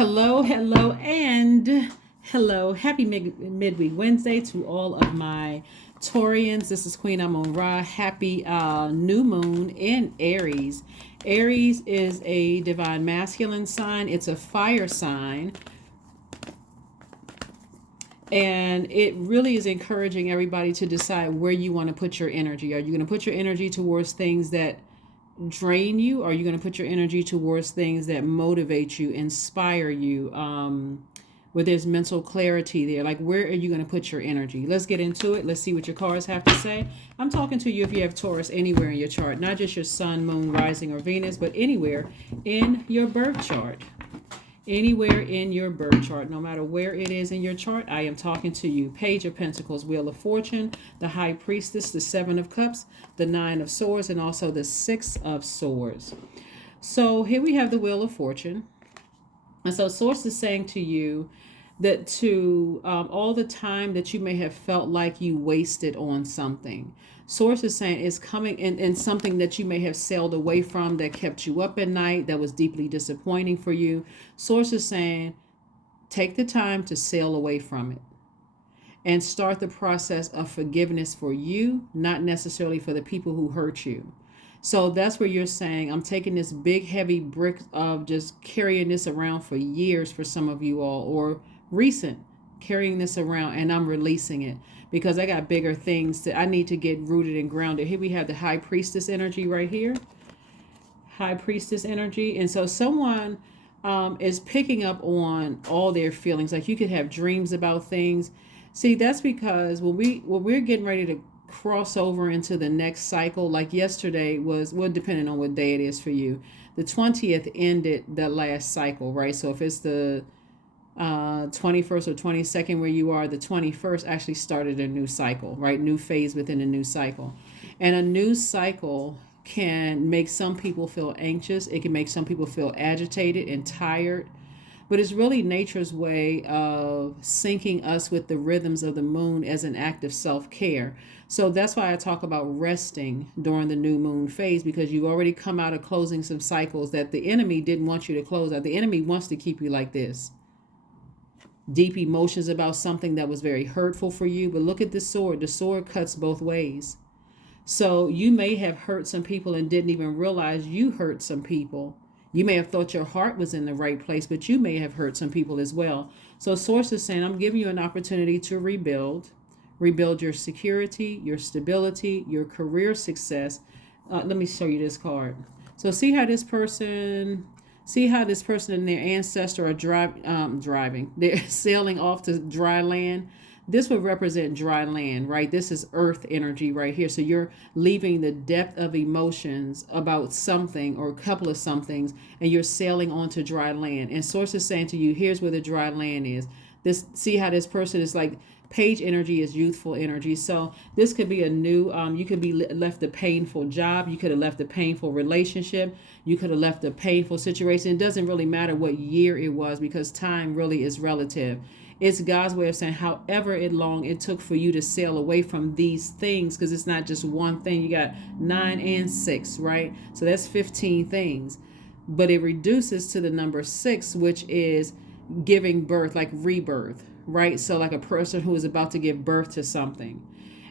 Hello, hello, and hello. Happy midweek Wednesday to all of my Taurians. This is Queen Amon Ra. Happy new moon in Aries. Aries is a divine masculine sign. It's a fire sign. And it really is encouraging everybody to decide where you want to put your energy. Are you going to put your energy towards things that drain you? Or are you going to put your energy towards things that motivate you, inspire you, where there's mental clarity there? Like, where are you going to put your energy? Let's get into it. Let's see what your cards have to say. I'm talking to you if you have Taurus anywhere in your chart, not just your sun, moon, rising, or Venus, but anywhere in your birth chart. Anywhere in your birth chart, no matter where it is in your chart, I am talking to you. Page of Pentacles, Wheel of Fortune, the High Priestess, the Seven of Cups, the Nine of Swords, and also the Six of Swords. So here we have the Wheel of Fortune. And so Source is saying to you that to all the time that you may have felt like you wasted on something, Source is saying is coming in something that you may have sailed away from, that kept you up at night, that was deeply disappointing for you. Source is saying, take the time to sail away from it and start the process of forgiveness for you, not necessarily for the people who hurt you. So that's where you're saying, I'm taking this big, heavy brick of just carrying this around for years for some of you all, or recent, carrying this around, and I'm releasing it because I got bigger things that I need to get rooted and grounded. Here we have the High Priestess energy right here. High Priestess energy. And so someone is picking up on all their feelings. Like, you could have dreams about things. See, that's because when we're getting ready to cross over into the next cycle, like yesterday was, well, depending on what day it is for you, the 20th ended the last cycle, right? So if it's the 21st or 22nd where you are, the 21st actually started a new cycle, right? New phase within a new cycle. And a new cycle can make some people feel anxious. It can make some people feel agitated and tired. But it's really nature's way of syncing us with the rhythms of the moon as an act of self-care. So that's why I talk about resting during the new moon phase, because you've already come out of closing some cycles that the enemy didn't want you to close out. The enemy wants to keep you like this. Deep emotions about something that was very hurtful for you. But look at this sword. The sword cuts both ways. So you may have hurt some people and didn't even realize you hurt some people. You may have thought your heart was in the right place, but you may have hurt some people as well. So Source is saying, I'm giving you an opportunity to rebuild your security, your stability, your career success. Let me show you this card. So see how this person and their ancestor are driving. They're sailing off to dry land. This would represent dry land, right? This is earth energy right here. So you're leaving the depth of emotions about something or a couple of somethings, and you're sailing onto dry land. And Source is saying to you, here's where the dry land is. See how this person is like, page energy is youthful energy. So this could be a new, you could be left a painful job. You could have left a painful relationship. You could have left a painful situation. It doesn't really matter what year it was, because time really is relative. It's God's way of saying, however long it took for you to sail away from these things, because it's not just one thing. You got 9 and 6, right? So that's 15 things. But it reduces to the number 6, which is giving birth, like rebirth, right? So like a person who is about to give birth to something.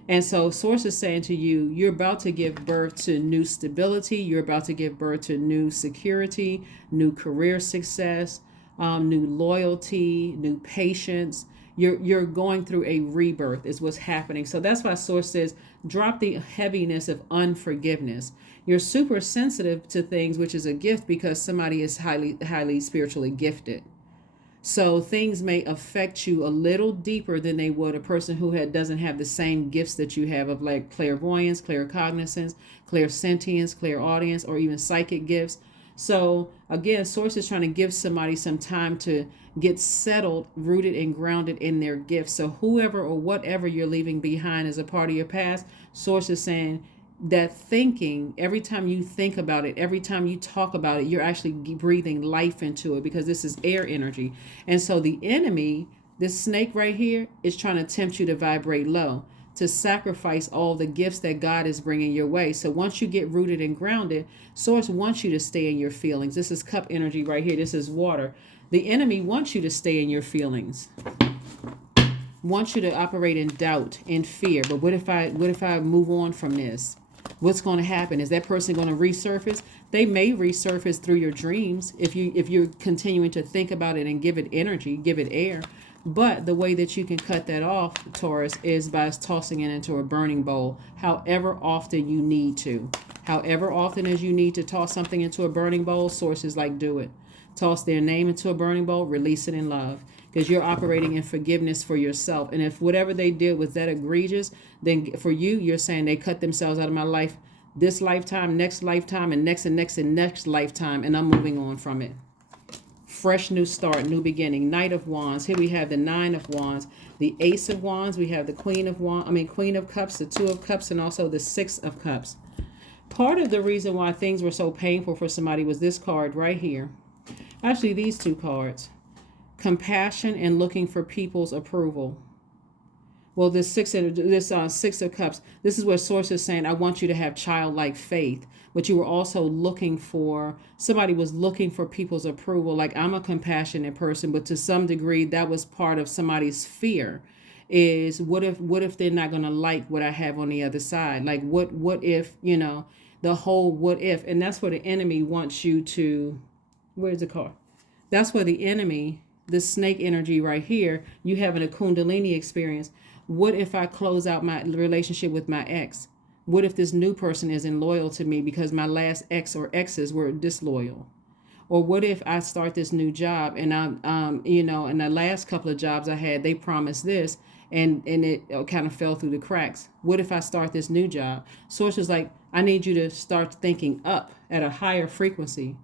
And so Source is saying to you, you're about to give birth to new stability. You're about to give birth to new security, new career success, new loyalty, new patience. You're going through a rebirth is what's happening. So that's why Source says, drop the heaviness of unforgiveness. You're super sensitive to things, which is a gift, because somebody is highly spiritually gifted. So things may affect you a little deeper than they would a person who doesn't have the same gifts that you have, of like clairvoyance, claircognizance, clairsentience, clairaudience, or even psychic gifts. So again, Source is trying to give somebody some time to get settled, rooted, and grounded in their gifts. So whoever or whatever you're leaving behind as a part of your past, Source is saying that thinking, every time you think about it, every time you talk about it, you're actually breathing life into it, because this is air energy. And so the enemy, this snake right here, is trying to tempt you to vibrate low, to sacrifice all the gifts that God is bringing your way. So once you get rooted and grounded, Source wants you to stay in your feelings. This is cup energy right here. This is water. The enemy wants you to stay in your feelings, wants you to operate in doubt, in fear. But what if I move on from this? What's going to happen? Is that person going to resurface? They may resurface through your dreams if you're continuing to think about it and give it energy, give it air. But the way that you can cut that off, Taurus, is by tossing it into a burning bowl, however often you need to. However often as you need to toss something into a burning bowl, sources like do it. Toss their name into a burning bowl, release it in love. Because you're operating in forgiveness for yourself. And if whatever they did was that egregious, then for you, you're saying they cut themselves out of my life this lifetime, next lifetime, and next and next and next lifetime, and I'm moving on from it. Fresh new start, new beginning. Knight of Wands. Here we have the Nine of Wands, the Ace of Wands. We have the Queen of Cups, the Two of Cups, and also the Six of Cups. Part of the reason why things were so painful for somebody was this card right here. Actually, these two cards. Compassion and looking for people's approval. Well, this Six of Cups, this is where Source is saying, I want you to have childlike faith. But you were also somebody was looking for people's approval. Like, I'm a compassionate person, but to some degree, that was part of somebody's fear. Is what if they're not going to like what I have on the other side? Like, what if, the whole what if. And that's where the enemy wants you to, where's the card? That's where the enemy, the snake energy right here, you having a Kundalini experience. What if I close out my relationship with my ex? What if this new person isn't loyal to me because my last ex or exes were disloyal? Or what if I start this new job and I'm, in the last couple of jobs I had, they promised this and it kind of fell through the cracks. What if I start this new job? Source is like, I need you to start thinking up at a higher frequency.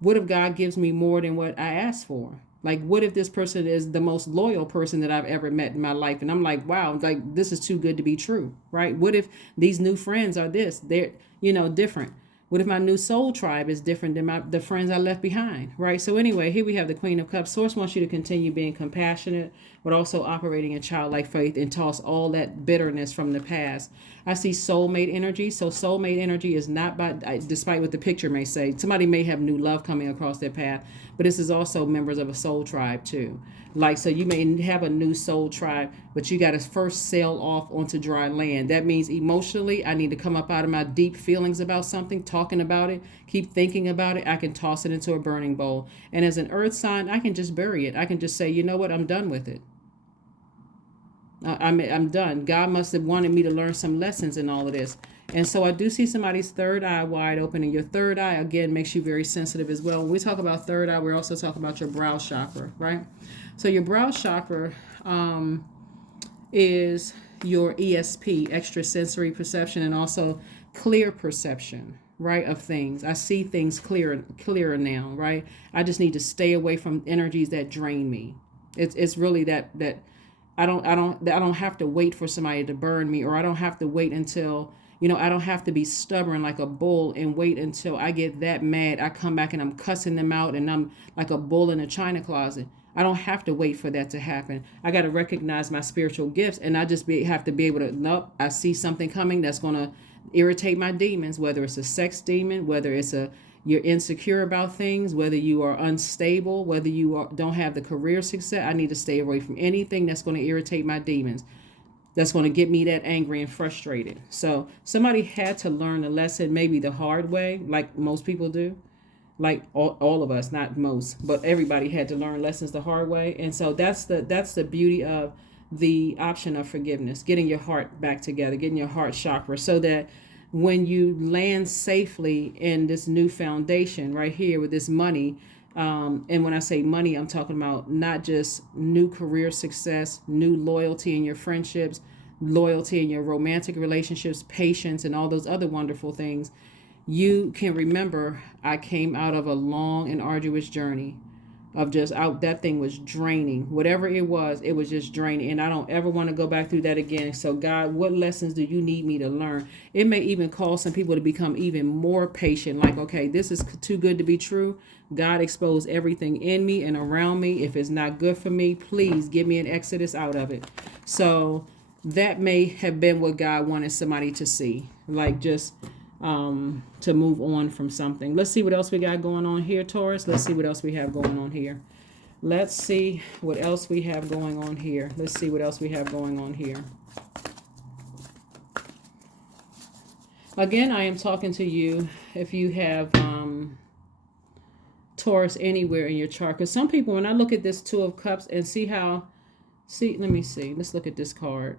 What if God gives me more than what I asked for? Like, what if this person is the most loyal person that I've ever met in my life? And I'm like, wow, like, this is too good to be true, right? What if these new friends are they're, different? What if my new soul tribe is different than the friends I left behind, right? So anyway, here we have the Queen of Cups. Source wants you to continue being compassionate, but also operating in childlike faith and toss all that bitterness from the past. I see soulmate energy. So soulmate energy is not despite what the picture may say. Somebody may have new love coming across their path, but this is also members of a soul tribe too. Like, so you may have a new soul tribe, but you got to first sail off onto dry land. That means emotionally, I need to come up out of my deep feelings about something, talking about it, keep thinking about it. I can toss it into a burning bowl. And as an earth sign, I can just bury it. I can just say, you know what? I'm done with it. I'm done. God must have wanted me to learn some lessons in all of this. And so I do see somebody's third eye wide open, and your third eye, again, makes you very sensitive as well. When we talk about third eye, we're also talking about your brow chakra, right? So your brow chakra is your ESP, extrasensory perception, and also clear perception, right, of things. I see things clearer now, right? I just need to stay away from energies that drain me. It's really that I don't have to wait for somebody to burn me, or I don't have to wait until, I don't have to be stubborn like a bull and wait until I get that mad. I come back and I'm cussing them out and I'm like a bull in a china closet. I don't have to wait for that to happen. I got to recognize my spiritual gifts, and I just have to be able to, nope, I see something coming that's going to irritate my demons, whether it's a sex demon, whether it's you're insecure about things, whether you are unstable, whether you don't have the career success. I need to stay away from anything that's going to irritate my demons, that's going to get me that angry and frustrated. So somebody had to learn a lesson, maybe the hard way, like most people do. Like all of us, not most, but everybody had to learn lessons the hard way. And so that's the beauty of the option of forgiveness, getting your heart back together, getting your heart chakra, so that when you land safely in this new foundation right here with this money, and when I say money, I'm talking about not just new career success, new loyalty in your friendships, loyalty in your romantic relationships, patience, and all those other wonderful things. You can remember, I came out of a long and arduous journey. of just out. That thing was draining. Whatever it was just draining. And I don't ever want to go back through that again. So God, what lessons do you need me to learn? It may even cause some people to become even more patient. Like, okay, this is too good to be true. God, expose everything in me and around me. If it's not good for me, please give me an exodus out of it. So that may have been what God wanted somebody to see. Like, just to move on from something. Let's see what else we got going on here, Taurus. Let's see what else we have going on here. Let's see what else we have going on here. Let's see what else we have going on here. Again, I am talking to you if you have Taurus anywhere in your chart. Because some people, when I look at this Two of Cups and see how, let me see. Let's look at this card.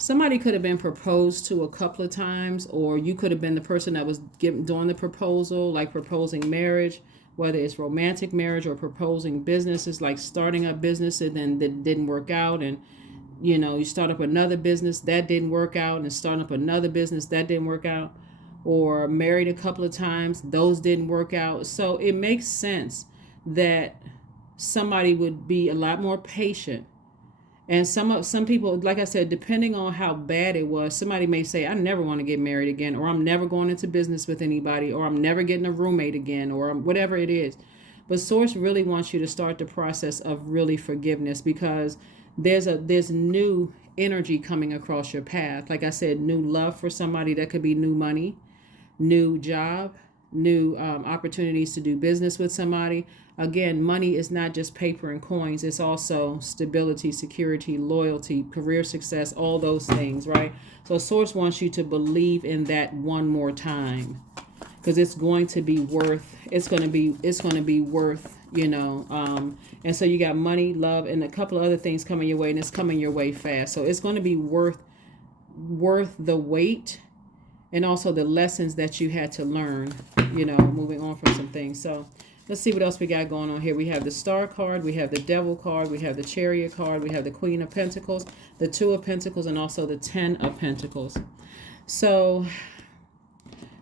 Somebody could have been proposed to a couple of times, or you could have been the person that was doing the proposal, like proposing marriage, whether it's romantic marriage or proposing businesses, like starting a business and then that didn't work out. And, you know, you start up another business that didn't work out, and starting up another business that didn't work out, or married a couple of times, those didn't work out. So it makes sense that somebody would be a lot more patient. And some people, like I said, depending on how bad it was, somebody may say, I never want to get married again, or I'm never going into business with anybody, or I'm never getting a roommate again, or whatever it is. But Source really wants you to start the process of really forgiveness, because there's new energy coming across your path. Like I said, new love for somebody. That could be new money, new job, new opportunities to do business with somebody. Again, money is not just paper and coins. It's also stability, security, loyalty, career success, all those things, right? So Source wants you to believe in that one more time, because it's going to be worth, you know, and so you got money, love, and a couple of other things coming your way, and it's coming your way fast. So it's going to be worth the wait, and also the lessons that you had to learn, you know, moving on from some things. So let's see what else we got going on here. We have the Star card, we have the Devil card, we have the Chariot card, we have the Queen of Pentacles, the Two of Pentacles, and also the Ten of Pentacles. So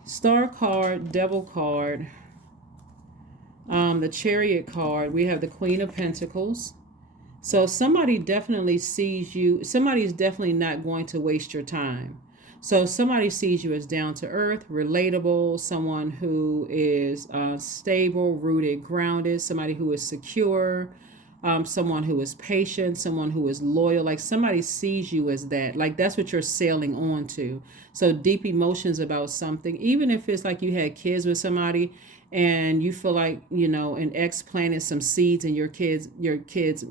Star card, Devil card, the Chariot card, we have the Queen of Pentacles. So somebody definitely sees you. Somebody's definitely not going to waste your time. So somebody sees you as down to earth, relatable, someone who is stable, rooted, grounded, somebody who is secure, someone who is patient, someone who is loyal. Like somebody sees you as that. Like that's what you're sailing on to. So deep emotions about something, even if it's like you had kids with somebody and you feel like, you know, an ex planted some seeds in your kid's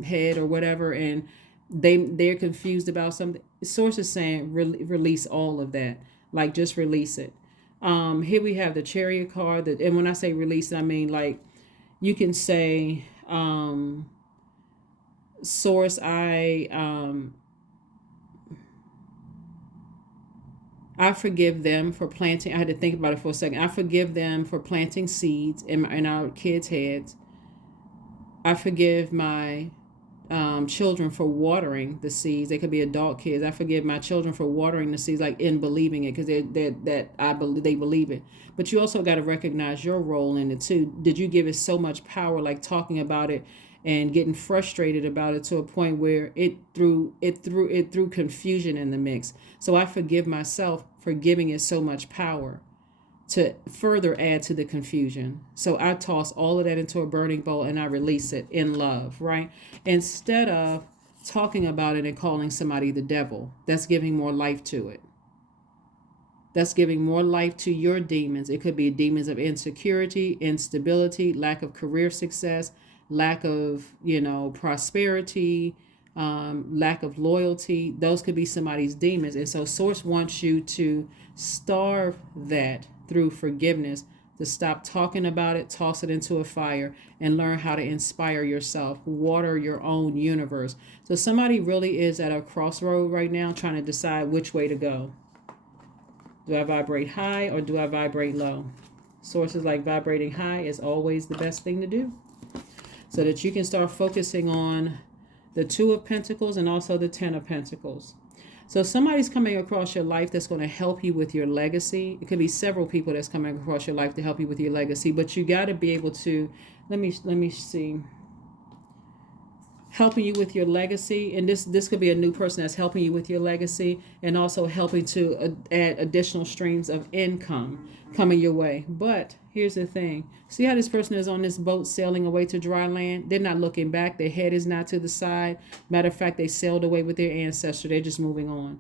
head or whatever, and they're confused about something. Source is saying release all of that. Like just release it. Here we have the Chariot card. And when I say release, I mean like you can say, Source, I forgive them for planting. I had to think about it for a second. I forgive them for planting seeds in our kids' heads. I forgive my children for watering the seeds. They could be adult kids. I forgive my children for watering the seeds, like in believing it, because they believe it. But you also got to recognize your role in it too. Did you give it so much power, like talking about it and getting frustrated about it to a point where it threw confusion in the mix? So I forgive myself for giving it so much power to further add to the confusion. So I toss all of that into a burning bowl and I release it in love, right? Instead of talking about it and calling somebody the devil, that's giving more life to it. That's giving more life to your demons. It could be demons of insecurity, instability, lack of career success, lack of, you know, prosperity, lack of loyalty. Those could be somebody's demons. And so Source wants you to starve that through forgiveness, to stop talking about it, toss it into a fire, and learn how to inspire yourself, water your own universe. So somebody really is at a crossroad right now trying to decide which way to go. Do I vibrate high or do I vibrate low? Sources like vibrating high is always the best thing to do, so that you can start focusing on the Two of Pentacles and also the Ten of Pentacles. So somebody's coming across your life that's going to help you with your legacy. It could be several people that's coming across your life to help you with your legacy, but you got to be able to, let me see, helping you with your legacy. And this could be a new person that's helping you with your legacy, and also helping to add additional streams of income coming your way. But here's the thing. See how this person is on this boat sailing away to dry land? They're not looking back. Their head is not to the side. Matter of fact, they sailed away with their ancestor. They're just moving on.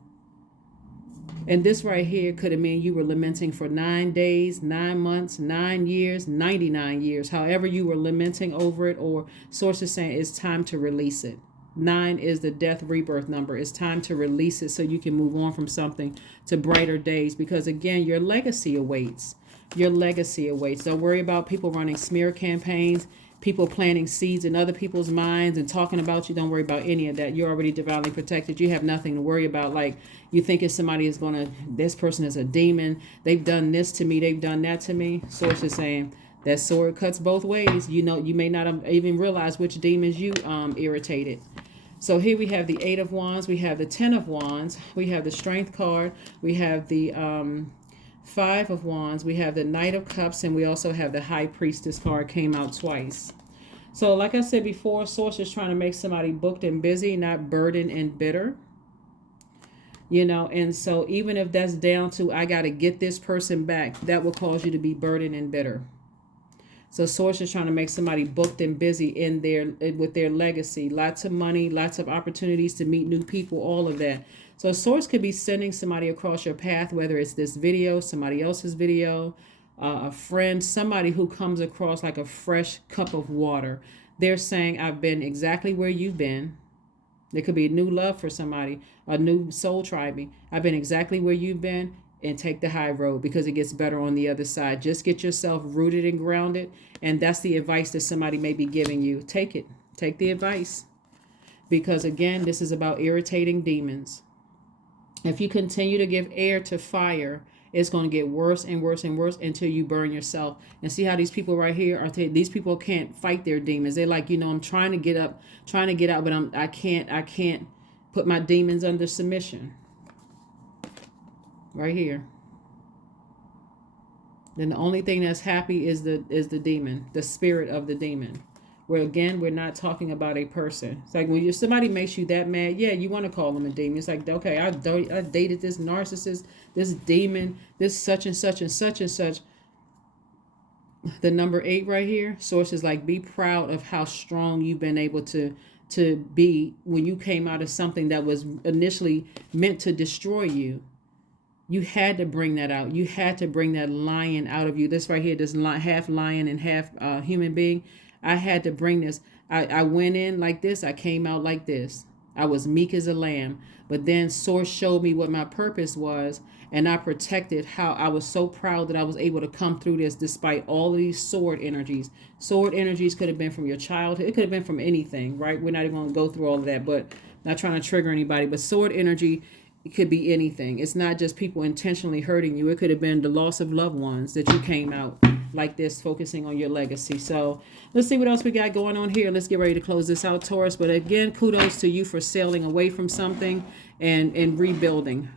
And this right here could have meant you were lamenting for 9 days, 9 months, 9 years, 99 years. However you were lamenting over it, or source is saying it's time to release it. 9 is the death rebirth number. It's time to release it so you can move on from something to brighter days. Because again, your legacy awaits. Your legacy awaits. Don't worry about people running smear campaigns, people planting seeds in other people's minds and talking about you. Don't worry about any of that. You're already divinely protected. You have nothing to worry about. Like, you thinking somebody is going to, this person is a demon. They've done this to me. They've done that to me. Source is saying that sword cuts both ways. You know, you may not even realize which demons you irritated. So here we have the 8 of Wands. We have the 10 of Wands. We have the Strength card. We have the 5 of Wands. We have the Knight of Cups. And we also have the High Priestess card, came out twice. So like I said before, Source is trying to make somebody booked and busy, not burdened and bitter. You know, and so even if that's down to, I got to get this person back, that will cause you to be burdened and bitter. So Source is trying to make somebody booked and busy in with their legacy. Lots of money, lots of opportunities to meet new people, all of that. So Source could be sending somebody across your path, whether it's this video, somebody else's video, a friend, somebody who comes across like a fresh cup of water. They're saying, I've been exactly where you've been. There could be a new love for somebody, a new soul tribing. I've been exactly where you've been, and take the high road because it gets better on the other side. Just get yourself rooted and grounded. And that's the advice that somebody may be giving you. Take it. Take the advice. Because again, this is about irritating demons. If you continue to give air to fire, it's going to get worse and worse and worse until you burn yourself. And see how these people right here are, these people can't fight their demons. They're like, you know, I'm trying to get up, trying to get out, but I can't put my demons under submission. Right here. Then the only thing that's happy is the demon, the spirit of the demon. Where again, we're not talking about a person. It's like when somebody makes you that mad, yeah, you want to call them a demon. It's like, okay, I dated this narcissist, this demon, this such and such and such and such. The number 8 right here, Source is like, be proud of how strong you've been able to be when you came out of something that was initially meant to destroy you. You had to bring that out. You had to bring that lion out of you. This right here, this half lion and half human being. I had to bring this. I went in like this. I came out like this. I was meek as a lamb. But then Source showed me what my purpose was. And I protected how I was so proud that I was able to come through this despite all of these sword energies. Sword energies could have been from your childhood. It could have been from anything, right? We're not even going to go through all of that. But not trying to trigger anybody. But sword energy, it could be anything. It's not just people intentionally hurting you. It could have been the loss of loved ones that you came out like this, focusing on your legacy. So let's see what else we got going on here. Let's get ready to close this out, Taurus. But again, kudos to you for sailing away from something and rebuilding.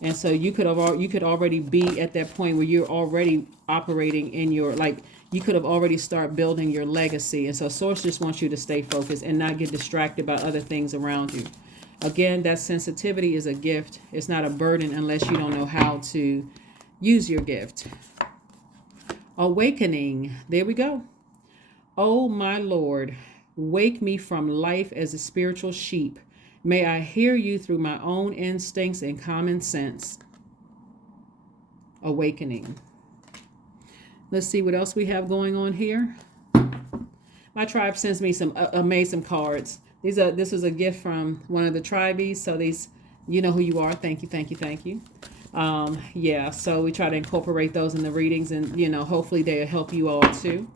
And so you could already be at that point where you're already operating in your, like, you could have already started building your legacy. And so Source just wants you to stay focused and not get distracted by other things around you. Again, that sensitivity is a gift. It's not a burden unless you don't know how to use your gift. Awakening. There we go. Oh, my Lord, wake me from life as a spiritual sheep. May I hear you through my own instincts and common sense. Awakening. Let's see what else we have going on here. My tribe sends me some amazing cards. This is a gift from one of the tribees. So these, you know who you are. Thank you, thank you, thank you. Yeah, so we try to incorporate those in the readings, and you know, hopefully they'll help you all too.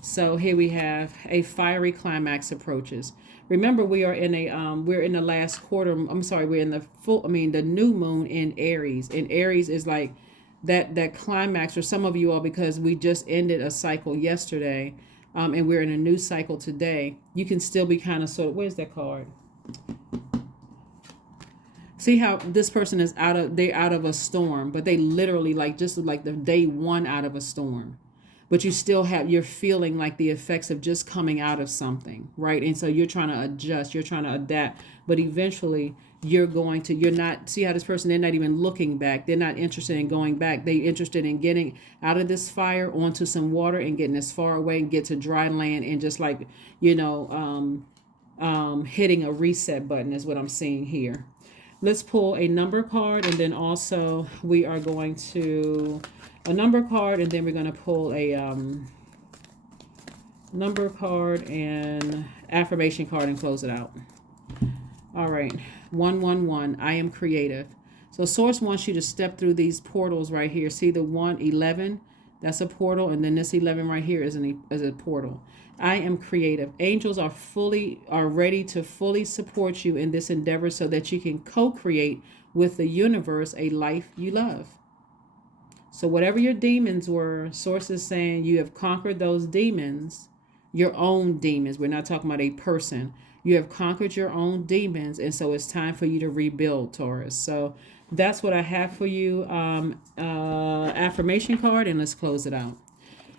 So here we have a fiery climax approaches. Remember, we are in we're in the last quarter. I'm sorry, we're in the new moon in Aries. And Aries is like that climax for some of you all, because we just ended a cycle yesterday. And we're in a new cycle today. You can still be kind of where's that card? See how this person is they're out of a storm, but they literally like just like the day one out of a storm. But you still you're feeling like the effects of just coming out of something, right? And so you're trying to adjust, you're trying to adapt, but eventually you're not, see how this person, they're not even looking back. They're not interested in going back. They're interested in getting out of this fire onto some water and getting as far away and get to dry land and just like, hitting a reset button is what I'm seeing here. Let's pull a number card, and then also we are going to a number card, and then we're going to pull a number card and affirmation card and close it out. All right, 111. I am creative. So Source wants you to step through these portals right here. See the 111? That's a portal, and then this 11 right here is a portal. I am creative. Angels are ready to fully support you in this endeavor so that you can co-create with the universe a life you love. So whatever your demons were, Source is saying you have conquered those demons, your own demons. We're not talking about a person. You have conquered your own demons, and so it's time for you to rebuild, Taurus. So that's what I have for you. Affirmation card, and let's close it out.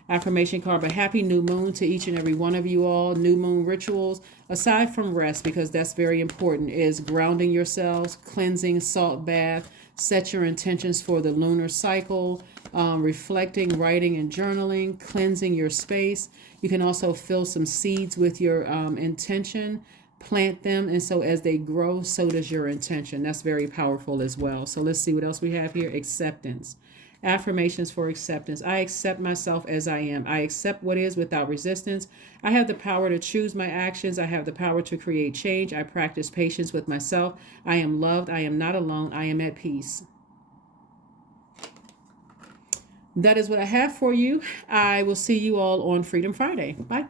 Affirmation card, but happy new moon to each and every one of you all. New moon rituals, aside from rest, because that's very important, is grounding yourselves, cleansing, salt bath, set your intentions for the lunar cycle, reflecting, writing, and journaling, cleansing your space. You can also fill some seeds with your intention, plant them, and so as they grow, so does your intention. That's very powerful as well. So let's see what else we have here. Acceptance. Affirmations for acceptance. I accept myself as I am. I accept what is without resistance. I have the power to choose my actions. I have the power to create change. I practice patience with myself. I am loved. I am not alone. I am at peace. That is what I have for you. I will see you all on Freedom Friday. Bye.